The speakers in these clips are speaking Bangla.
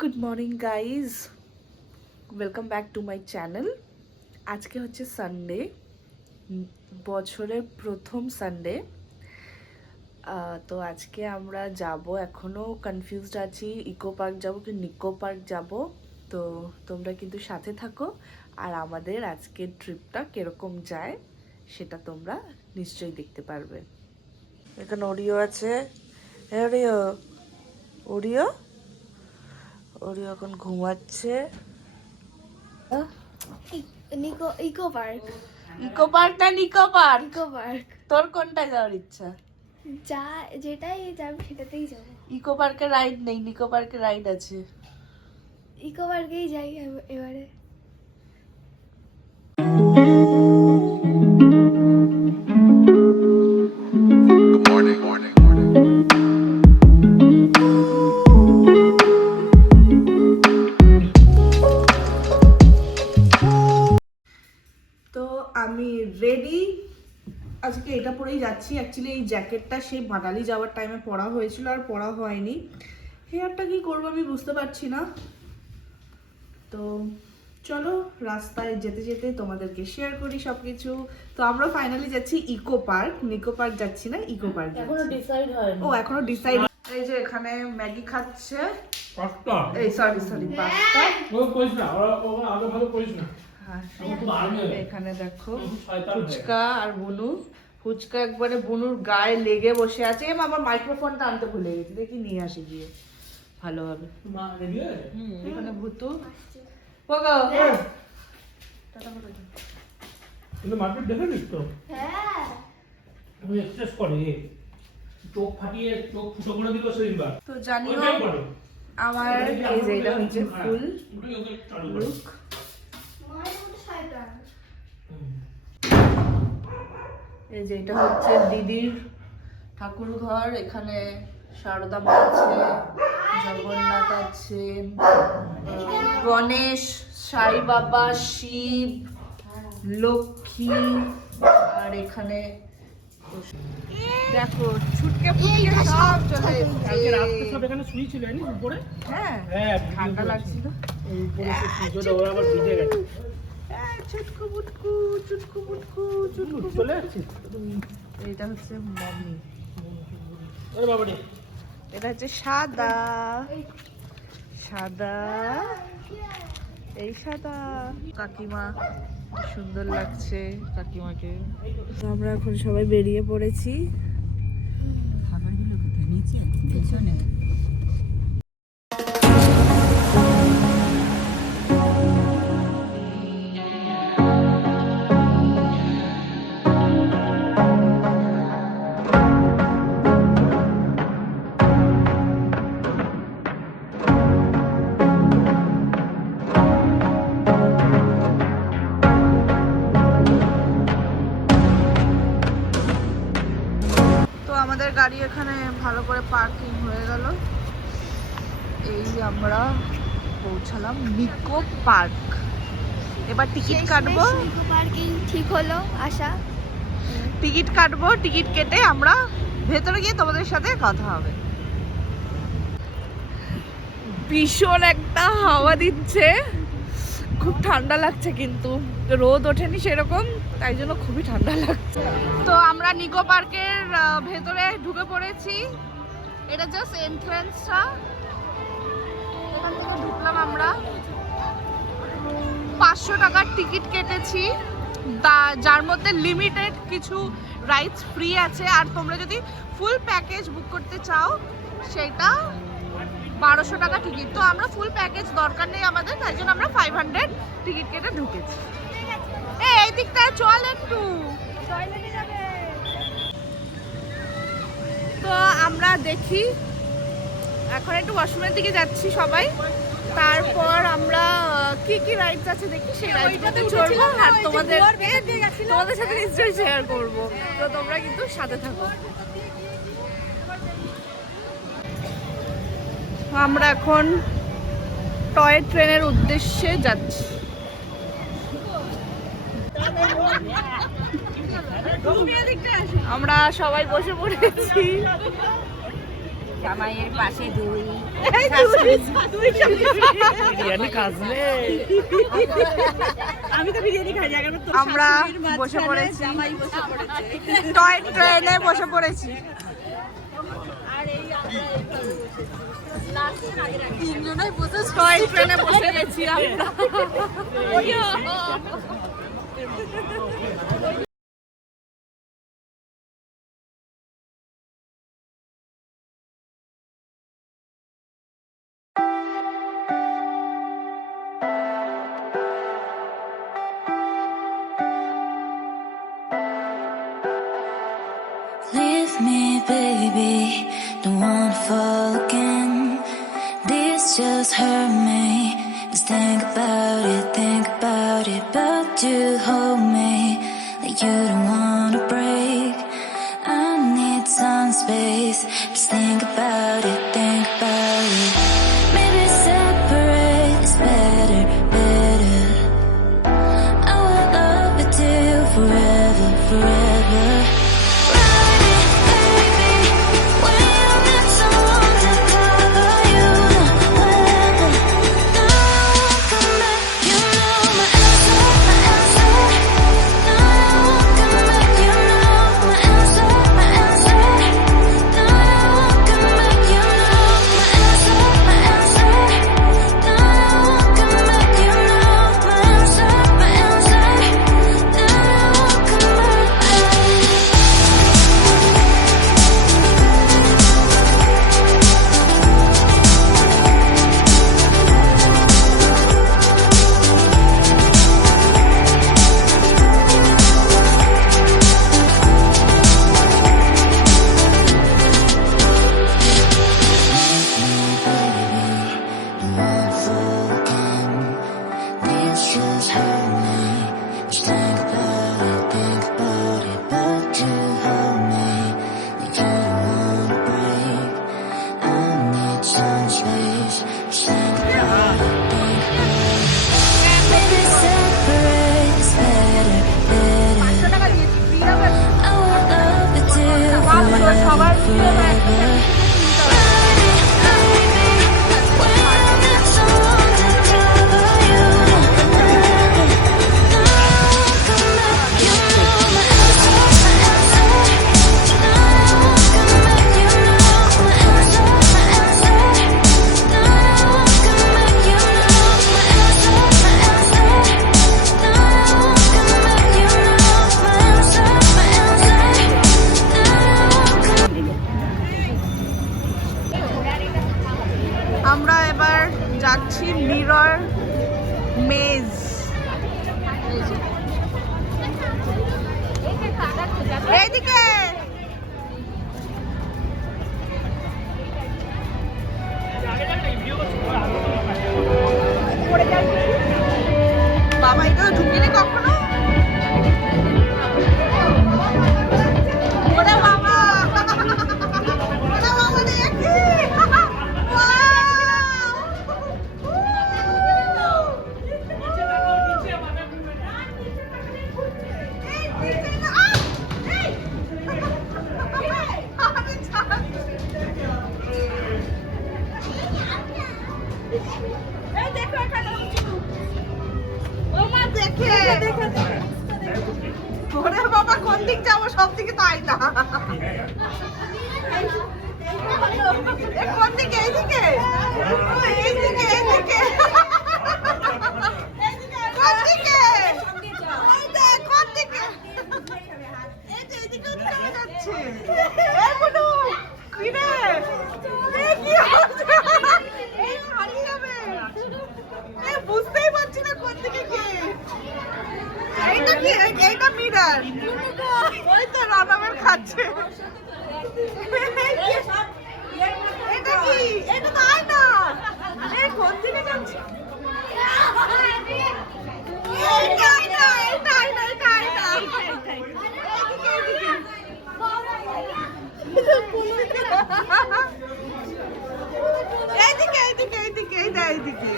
Good morning guys, welcome back to my channel. আজকে হচ্ছে সানডে, বছরের প্রথম সানডে। তো আজকে আমরা যাব, এখনও কনফিউজড আছি ইকো পার্ক যাবো কি নিকো পার্ক যাব। তো তোমরা কিন্তু সাথে থাকো, আর আমাদের আজকের ট্রিপটা কিরকম যায় সেটা তোমরা নিশ্চয়ই দেখতে পারবে। এখানে ওরিও আছে। ওরিও ওরিও ওরিও এখন ঘুমাচ্ছে। Eco park. ইকো পার্ক না নিকো পার্ক? Eco park. তোর কোনটা যাওয়ার ইচ্ছা? যেটাই যাবে সেটাতেই যাবো। ইকো পার্কে রাইড নেই, নিকো পার্কে রাইড আছে। ইকো পার্কেই যাই এবারে। তো আমি রেডি, আজকে এটা পরেই যাচ্ছি। অ্যাকচুয়ালি এই জ্যাকেটটা সেই মানালি যাওয়ার টাইমে পরা হয়েছিল, আর পরা হয়নি। হেয়ারটা কি করবো আমি বুঝতে পারছি না। তো চলো রাস্তায় যেতে যেতে তোমাদেরকে শেয়ার করি সবকিছু। তো আমরা ফাইনালি যাচ্ছি ইকো পার্ক, নিকো পার্ক যাচ্ছি না, ইকো পার্ক। এখনো ডিসাইড হয়নি। ও এখনো ডিসাইড। এই যে এখানে ম্যাগি খাচ্ছে, পাঁচটা। এই সরি পাস্তা। ও কইছ না, ও আগে ভালো কইছ না। হ্যাঁ, খুব আর্মি। এখানে দেখো শয়তান ফুচকা আর বুনু। ফুচকা একবারে বুনুর গায়ে লেগে বসে আছে। আমার মাইক্রোফোনটা আনতে ভুলে গেছি, দেখি নিয়ে আসি গিয়ে ভালো হবে। মা রেডি হয়ে গেছে? এখানে ভুতু ওগো টাটা করে দাও। কিন্তু মার্কেট দেখে নিস তো। হ্যাঁ, আমি এক্সেস করে চোখ ফাটিয়ে চোখ ফুটো করে দিল সেদিনবার। তো জানিও ওইটাই করে। আমার এই যে এটা হচ্ছে ফুল ওটাই ওকে চালু করে। লুক। মায়ের মতো শয়তান। এই যে এটা হচ্ছে দিদির ঠাকুর ঘর। এখানে শারদা মা আছে, জগন্নাথ আছেন, গণেশ, সাই বাবা, শিব, লক্ষ্মী। আর এখানে দেখো ছুটকে ফুটকে সব চলে কালকে রাতে সব এসেছে। এখানে শুয়েছিল জানিস উপরে? হ্যাঁ হ্যাঁ, ঠান্ডা লাগছিল। এই উপরে সে পুজোটা ওরা আবার ভিজে গেছে। চুটকু মুটকু চুটকু মুটকু চুটকু চলে আসছে। এটা হচ্ছে মমি। ওরে বাবা রে। এটা হচ্ছে সাদা সাদা, এই সাদা কাকিমা, সুন্দর লাগছে কাকিমাকে। আমরা এখন সবাই বেরিয়ে পড়েছি। খাবারগুলো কোথায়? নিচে পেছনে। তো আমাদের গাড়ি এখানে ভালো করে পার্কিং হয়ে গেল। এই আমরা পৌঁছালাম নিকো পার্ক। এবার টিকিট কাটবো। ইকো পার্কেই ঠিক হলো আসা। টিকিট কাটবো, টিকিট কেটে আমরা ভেতরে গিয়ে তোমাদের সাথে কথা হবে। ভীষণ একটা হাওয়া দিচ্ছে, খুব ঠান্ডা লাগছে, কিন্তু রোদ ওঠেনি সেরকম, তাই জন্য খুবই ঠান্ডা লাগছে। তো আমরা নিকো পার্কের ভেতরে ঢুকে পড়েছি। এটা জাস্ট এন্ট্রান্সটা, এখান থেকে ঢুকলাম আমরা। 500 টাকার টিকিট কেটেছি, যার মধ্যে লিমিটেড কিছু রাইডস ফ্রি আছে। আর তোমরা যদি ফুল প্যাকেজ বুক করতে চাও সেটা 1200 টাকা টিকিট। তো আমরা ফুল প্যাকেজ দরকার নেই আমাদের, তাই জন্য আমরা 500 টিকিট কেটে ঢুকেছি। এই দিকটায় চল একটু। তো আমরা দেখি, এখন একটু ওয়াশরুমের দিকে যাচ্ছি সবাই। তারপর আমরা কি কি রাইডস আছে দেখি, সেই রাইডসটাতে চড়বো আর তোমাদের সাথে নিশ্চয়ই শেয়ার করবো। তো তোমরা কিন্তু সাথে থাকো। আমরা এখন টয় ট্রেনের উদ্দেশ্যে যাচ্ছি। আমরা সবাই বসে পড়েছি। জামাইয়ের পাশে দুই বিরিয়ানি খাসলে আমি তো বিরিয়ানি খাই জায়গা তো আমরা বসে পড়েছি টয় ট্রেনে বসে পড়েছি তিনজনেই বসে টয় ট্রেনে বসে গেছি আমরা Leave me, baby, don't wanna fall again. This just hurt me. Just think about it, but you hold me like you don't wanna break. I need some space. Just think about it, Maybe separate is better, better. I will love you till forever, forever. আমরা এবার যাচ্ছি মিরর মেজ এইদিকে বাবা এটা ঢুকিনি কখনো ওরে বাবা ওরে বাবা দেখি ওরে বাবা কোন দিক যাবো সব দিকে তাই না কোন দিকে এইদিকে এইদিকে এইদিকে কোন দিকে কোন দিকে এইদিকে চলে যাচ্ছে কি রে কি হচ্ছে হারিয়ে যাবে বুঝতেই পারছি না কোন দিকে কে এইটা কি এইটা মিরর ওই তো রানামের খাচ্ছে এটা কি এটা তো আয়না এই কোন দিকে যাচ্ছে এইটা আয়না এইটা আয়না এটা আয়না এইদিকে এইদিকে এইদিকে এইটা এইদিকে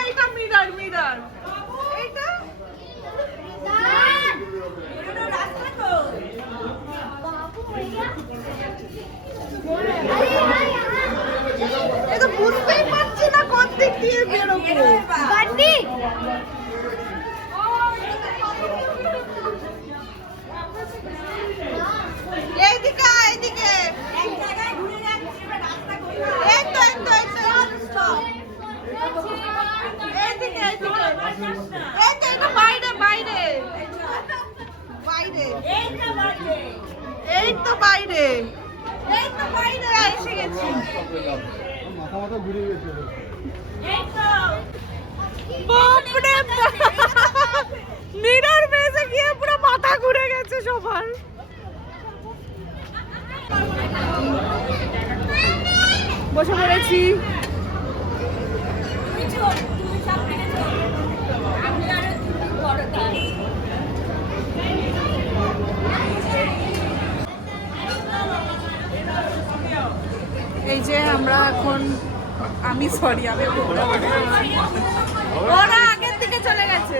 এইটা মিরর মিরর এইটা বান্টি এইদিকে এইদিকে এক জায়গায় ঘুরে যাচ্ছি রাস্তা করে এই তো এইদিকে এই তো এটা বাইরে বাইরে বাইরে এই তো বাইরে এসে গেছি মাথা ঘুরে গেছে বাপরে মিরর বেজে গিয়ে পুরো মাথা ঘুরে গেছে সবার। বসে পড়েছি। এই যে আমরা এখন আমি ওরা আগের থেকে চলে গেছে।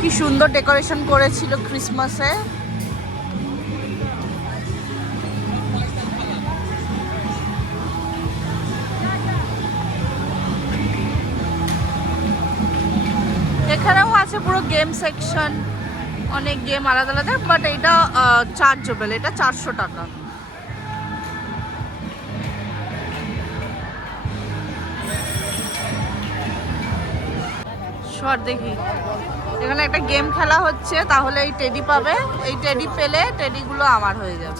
কি সুন্দর ডেকোরেশন করেছিল ক্রিসমাসে। এখানেও আছে পুরো গেম সেকশন, অনেক গেম আলাদা আলাদা, বাট এটা চার্জেবল, এটা 400 টাকা। সর দেখি, এখানে একটা গেম খেলা হচ্ছে, তাহলে এই টেডি পাবে, এই টেডি পেলে টেডিগুলো আমার হয়ে যাবে।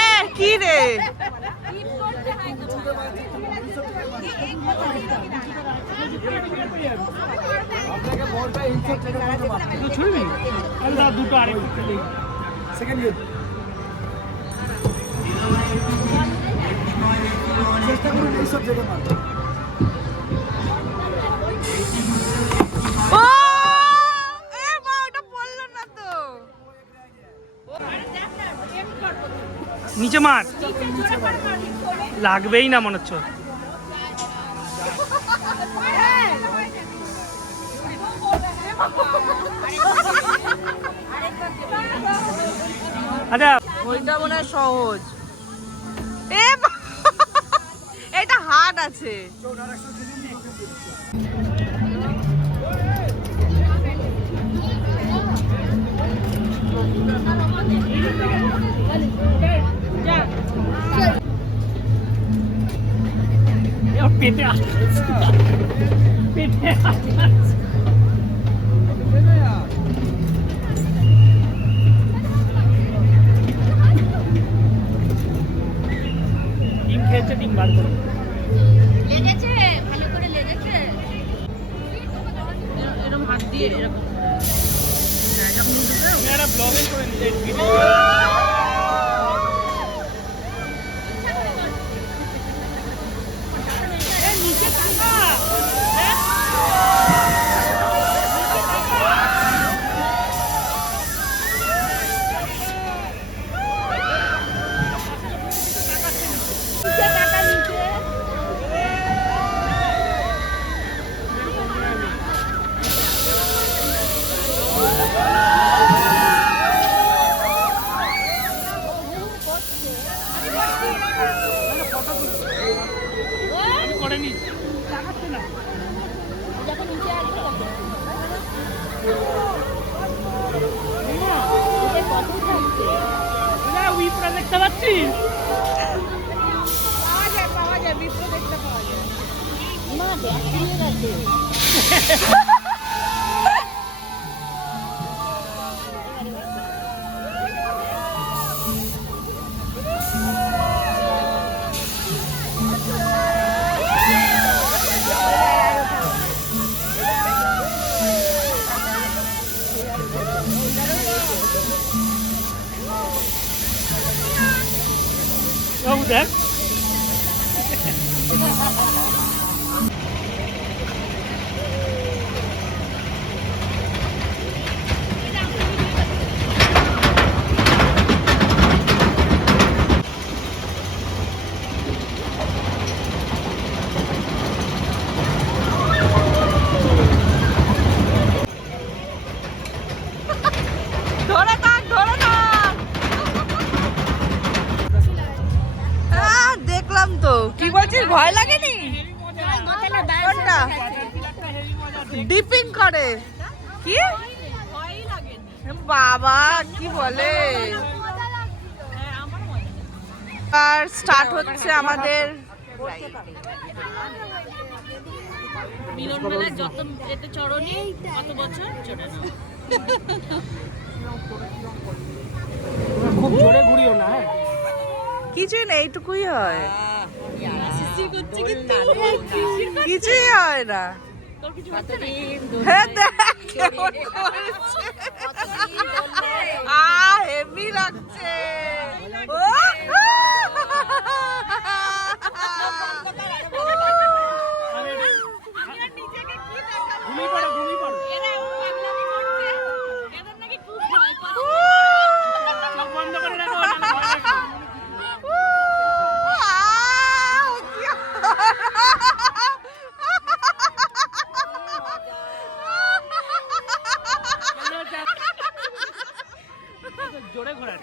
এ কি রে, দুটো আরেক সেকেন্ড ইয়ে চেষ্টা করুন এইসব জায়গায় মারতে। ও এ মা, ওটা পড়লো না তো। নিচে মার, লাগবেই না মনে হচ্ছে। আচ্ছা ওইটা মনে হয় সহজ। এ মা, এটা হার্ড আছে। পেটে পেটে ডিম খেয়েছে, ডিম বার করে লেগেছে, ভালো করে লেগেছে। এরকম হাত দিয়ে এরকম একটা ব্লগিং করে নিতে টাকা বাবু দেখ ধরে থাক, ধরে থাক। দেখলাম তো, কি বলছিস, ভয় লাগেনি? কোনটা? ডিপিং করে কি বাবা, কি বলে। আর স্টার্ট হচ্ছে আমাদের মিলন মেলা যত যেতে চড়নি কত বছর চড়ে না। খুব জোরে ঘুরিও না হ্যাঁ কিছুই না, এইটুকুই হয়, কিছুই হয় না। হ্যাঁ, দেখ কেমন করছে। হেভি লাগছে। ও ঘুমিয়ে পড়ো ঘুমিয়ে পড়ো চোখ বন্ধ করে রাখো না ভয় লাগবে। জোরে ঘোরা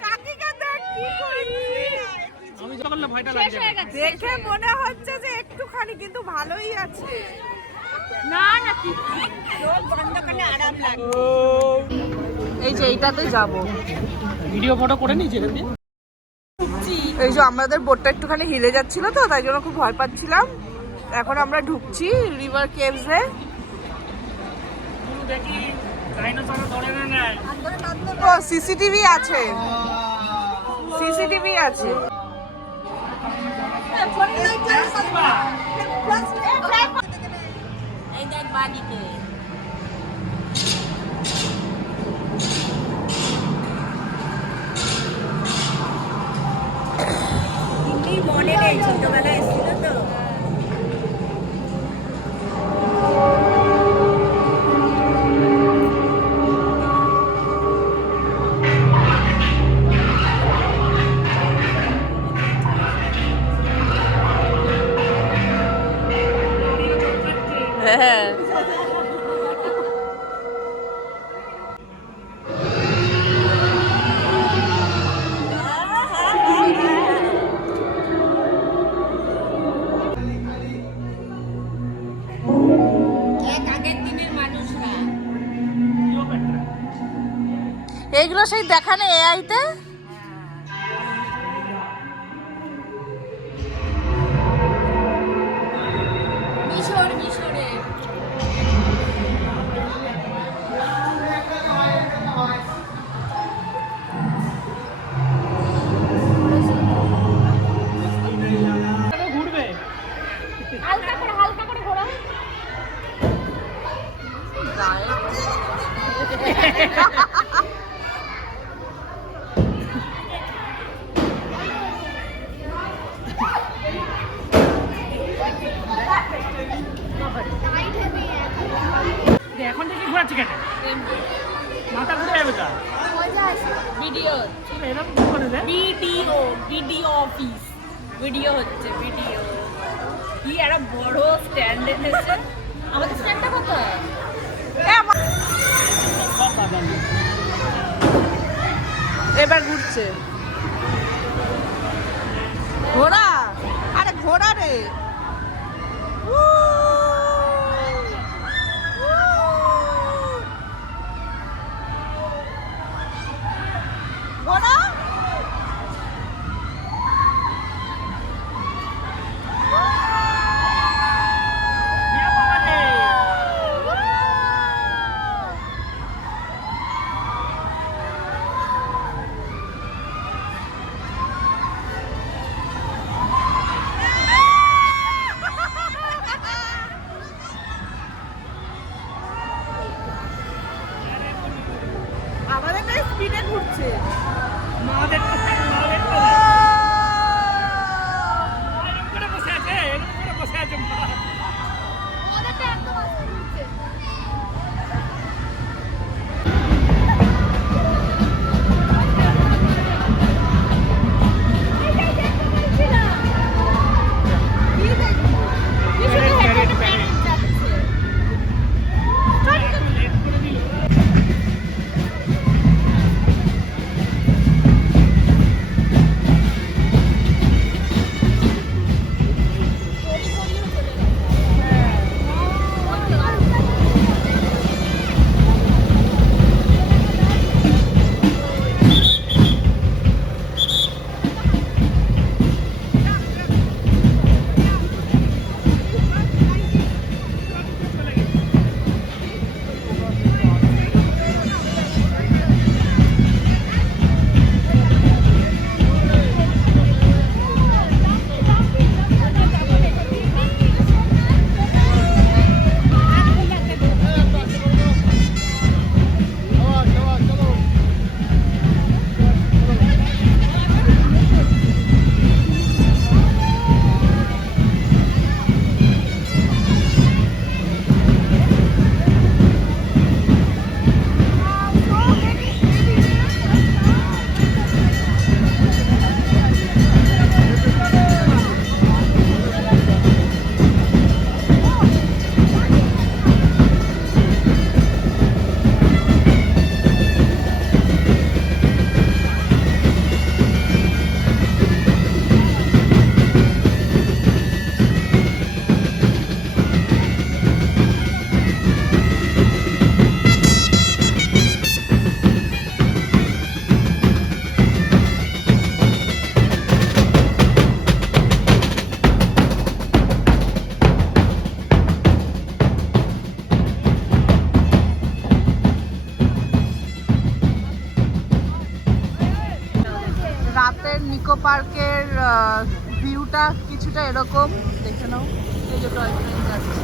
আমি যখন না ভয়টা লাগছে দেখে মনে হচ্ছে যে একটুখানি, কিন্তু ভালোই আছে। না না ঠিক বন্ধ করলে আরাম লাগে। এই যে এইটাতে যাব। ভিডিও ফটো করে নিয়েছি এখান দিয়ে এই যে আমাদের বোটটা একটুখানি হিলে যাচ্ছিল তো, তাই জন্য খুব ভয় পাচ্ছিলাম। এখন আমরা ঢুকছি রিভার কেভসে। দেখি ডাইনোসর ধরে না ও সিসিটিভি আছে, সিসিটিভি আছে। এই দেখ বাড়িতে মনে নেই, ছোটবেলায় এসেছিল তো। হ্যাঁ, আগের দিনের মানুষরা এইগুলো সেই দেখানে এআইতে। মিশরে ঘুরবে হালকা করে ঘোরা। এখন থেকে ঘোরাচ্ছি কেন মাথা ঘুরে যাবে তা ভিডিও এরকম করে দে ভিডিও অফিস ভিডিও হচ্ছে ভিডিও। কি একটা বড় স্ট্যান্ড এনেছে। আমাদের স্ট্যান্ডটা কোথায়? এবার ঘুরছে ঘোড়া, আরে ঘোড়া রে। ঘোড়া ঘুরছে। মাদের বসে আছে, বসে আছে মা। রাতের নিকো পার্কের ভিউটা কিছুটা এরকম, দেখে নাও। এই যে টয় ট্রেন যাচ্ছে।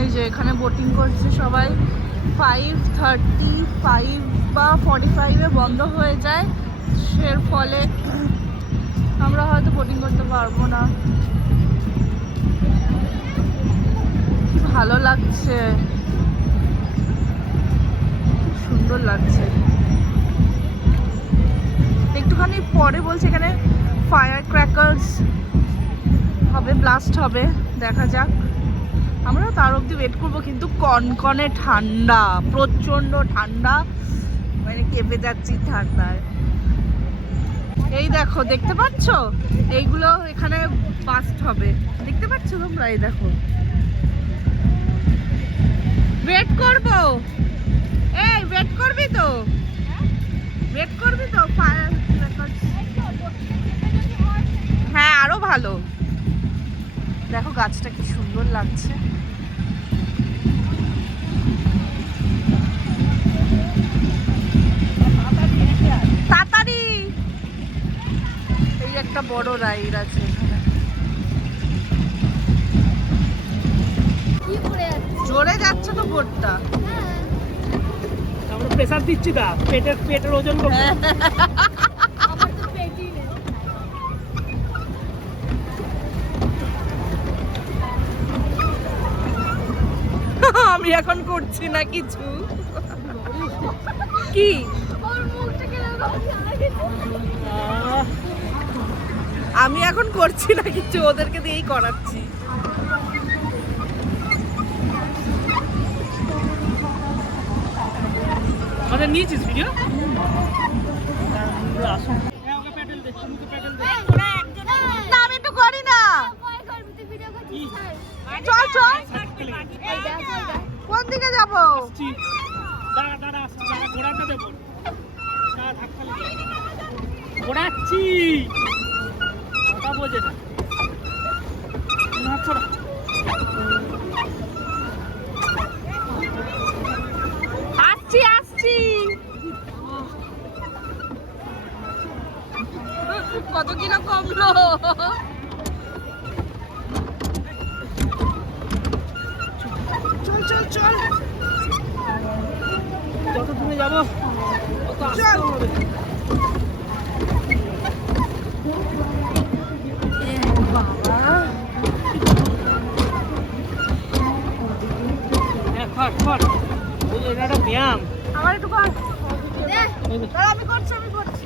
এই যে এখানে বোটিং করছে সবাই। 5:35 বা 45-এ বন্ধ হয়ে যায়, এর ফলে আমরা হয়তো বোটিং করতে পারবো না। কি ভালো লাগছে, খুব সুন্দর লাগছে। একটুখানি পরে বলছে এখানে ফায়ার ক্র্যাকার্স হবে, ব্লাস্ট হবে, দেখা যাক। আমরা তার অবধি ওয়েট করবো, কিন্তু কনকনে ঠান্ডা, প্রচন্ড ঠান্ডা, মানে কেঁপে যাচ্ছি ঠান্ডায়। এই দেখো, দেখতে পাচ্ছ এইগুলো এখানে বাস্ট হবে, দেখতে পাচ্ছ তোমরা? এই দেখো, ওয়েট করবো। এই ওয়েট করবি তো, ওয়েট করবি তো? ফায়ার হ্যাঁ, আরো ভালো। দেখো গাছটা কি সুন্দর লাগছে। তাড়াতাড়ি, এই একটা বড় রাইড আছে এখানে। জোরে যাচ্ছে তো বোটটা। আমরা প্রেসার দিচ্ছি দা, পেটের ওজন কমবে। আমি এখন করছি না কিছু। কি আমি এখন করছি না কিছু, ওদেরকে দিয়েই করাচ্ছি। আমাদের নিয়েছিস ভিডিও? না আমি একটু করি না। চল চল, কোন দিকে যাবো? ঘোরাচ্ছি, কথা বোঝে না। আসছি আসছি। কত কিলো কমলো। চল চল চল যত দূরে যাবো তত আসতে চল। হবে। হ্যাঁ, ফট ফট ওই যে এটা একটা ব্যায়াম। আমার একটু কর। দাঁড়া, আমি করছি আমি করছি।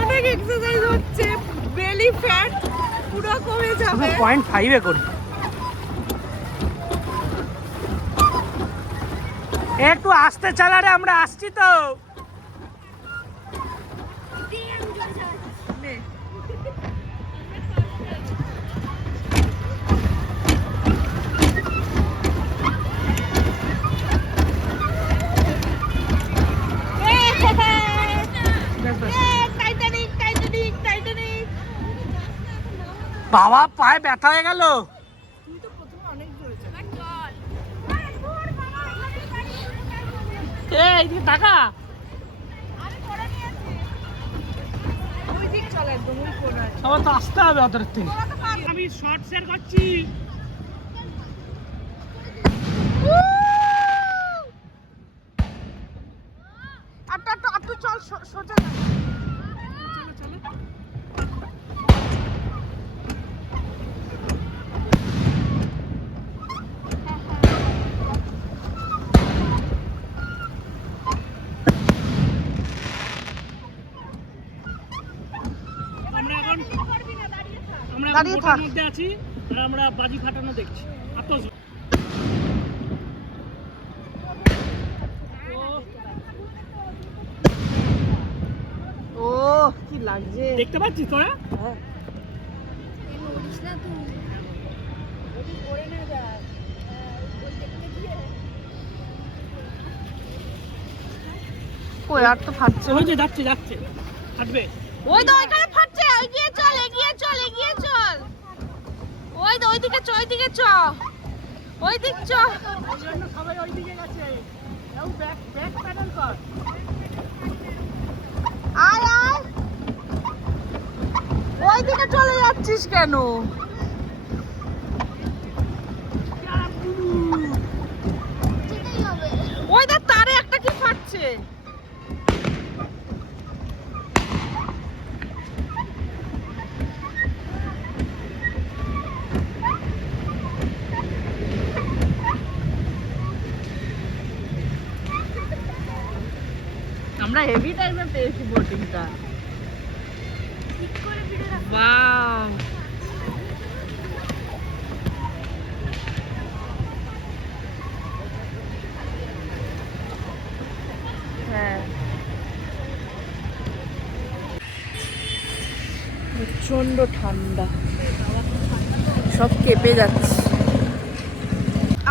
অনেক এক্সারসাইজ হচ্ছে, বেলি ফ্যাট পুরো কমে যাবে। 0.5 করি। একটু আসতে চালা রে, আমরা আসছি তো। নে। Titanic Titanic Titanic. বাবা পায়ে ব্যথা হয়ে গেল। তুমি তো প্রথমে অনেক জোরে চল। এই তুই টাকা ওই দিক চল, একদম ওই কোনায়। সবার তো আসতে হবে ওদের থেকে। আমি শর্ট শেয়ার করছি। একটু চল, সোজা না। চলো চলো। আমরা এখন দাঁড়িয়ে থাক। বোটের মধ্যে আছি আর আমরা বাজি ফাটানো দেখছি। আর তো ও কি লাগছে। দেখতে পাচ্ছিস তোরা? ওই আর তো ফাটছে। ওই যে যাচ্ছে যাচ্ছে হাঁটবে। ওই তো ওইখানে ফাটছে, এগিয়ে চল এগিয়ে চল এগিয়ে চল। ওই তো ওইদিকে চ ওইদিকে চ, ওই দিক চ। ওই জন্য সবাই ওই দিকে গেছে। এও ব্যাক ব্যাক প্যাডেল কর। আয় আয়, ওইদিকে চলে যাচ্ছিস কেন? ওই দেখ তারে একটা কি ফাটছে। আমরা হেভি টাইমে পেয়েছি বোটিংটা। ওয়াও, হ্যাঁ প্রচন্ড ঠান্ডা, সব কেঁপে যাচ্ছে।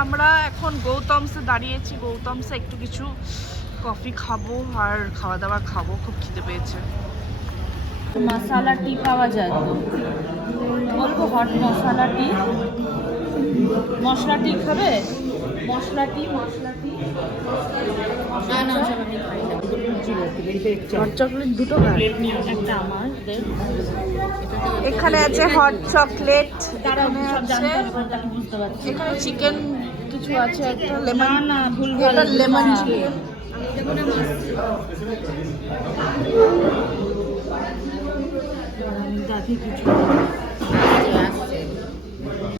আমরা এখন গৌতমসে দাঁড়িয়েছি। গৌতমসে একটু কিছু কফি খাবো আর খাওয়া দাওয়া খাবো, খুব খিদে পেয়েছে। মশলা টি পাওয়া যায়, বলবো হট মশলা টি। মশলা টি খাবে? মশলা টি না না ওসব আমি খাই না। হট চকলেট দুটো খায়। একটা আমার এখানে আছে হট চকলেট, এখানে সব আছে, জানতে হবে তাকে বুঝতে পারছি। এখানে চিকেন কিছু আছে, একটা না লেমন, না ভুল এটা লেমন চিকেন। দেখি কিছু